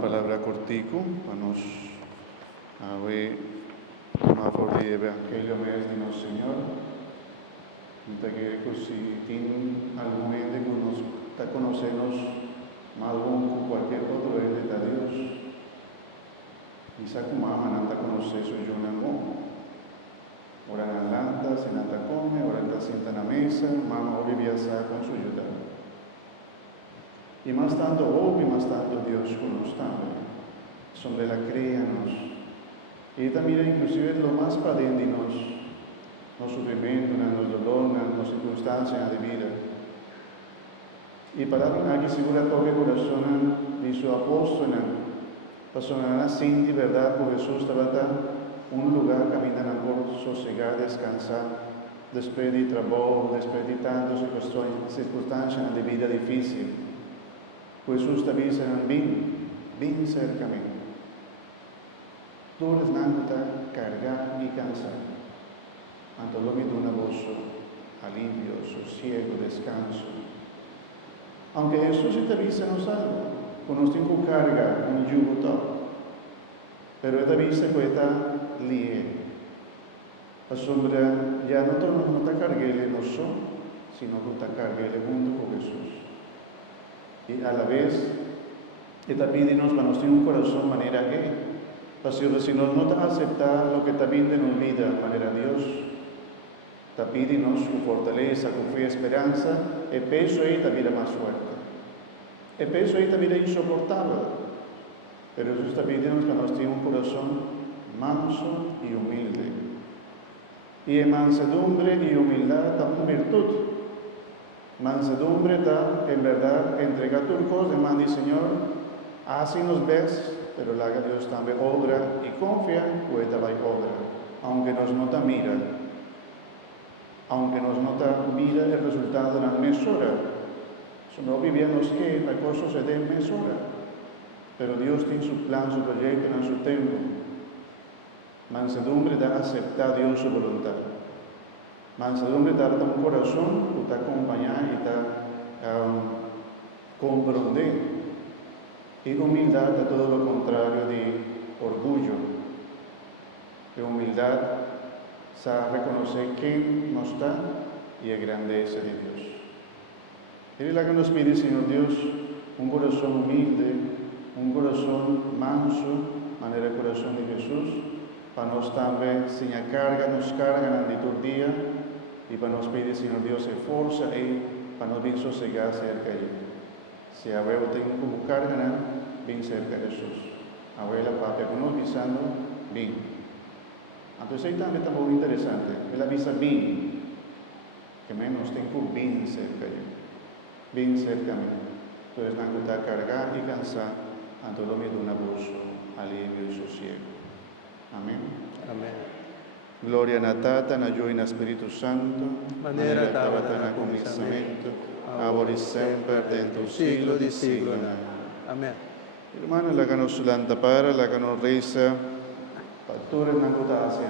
palabra cortico, vamos a ver una forma de evangelio de nuestro Señor. Perché così in algún momento conocernos más con cualquier otro ente de Dios. Quizá como aman a conocer su yo en ora nell'anta, se nata come, ora nata senta na mesa, mamma ora viajar con su ayuda. Y más tanto Dios con nos también, sobre la créanos. Y también inclusive lo más para dentro de nos sufrimiento, nos dolor, nas circunstancias de vida. Y para que segura toque corazón de su apóstol, persona así de verdad, por Jesús estaba un lugar caminar por sosegar, descansar, después de trabajo, después de tantas circunstancias de vida difícil. Jesús te dice, ven cerca de mí. Tú eres nada cargar y cansar. Ante lo que da una voz, alivio, sosiego, descanso. Aunque Jesús te dice no algo, cuando tengo carga, un yugo todo. Pero te dice que está libre. La sombra ya no te cargue nosotros, sino que te cargue junto con Jesús. Y a la vez, esta pídenos para nos tener un corazón manera que, si no te acepta lo que te pide en vida, manera Dios, te pídenos con fortaleza, con fe y esperanza, el peso ahí te vida más fuerte. El peso ahí te vida insoportable. Pero Jesús te pídenos para nos tener un corazón manso y humilde. Y en mansedumbre y humildad está una virtud. Mansedumbre está, en verdad, entregar tus cosas, demanda y Señor, así nos ves, pero la haga Dios también obra y confía, pues te va a obra, aunque nos no te mira, el resultado de la mesura. Si no vivíamos que la cosa se dé en mesura, pero Dios tiene su plan, su proyecto en su tiempo. Mansedumbre da aceptar Dios su voluntad. Mansedumbre da un corazón que te acompaña y te comprende. Y humildad da todo lo contrario de orgullo. De humildad sabe reconocer quién nos está y la grandeza de Dios. Y la que nos pide, Señor Dios, un corazón humilde, un corazón manso, manera el corazón de Jesús, para nos también, sin carga, nos carga en el día, y para nos pedir, Señor Dios, fuerza y para nos bien sosegar cerca de Él. Si abuelo tengo como carga, bien cerca de Jesús. Abuela, papá, que nos visando, bien. Entonces ahí también está muy interesante. Él avisa bien, que menos tengo bien cerca de Él. Bien cerca de mí. Entonces, no está cargar y cansar, ante lo miedo un abuso, alivio y sosiego. Amén. Amén. Gloria a Tata, a Gioia e Spirito Santo, Manera estava nel cominciamento, ora e sempre, dentro il siglo di siglo. Amen. Hermano, la que nos lanta para, la que nos reza, pastores, na kutasi,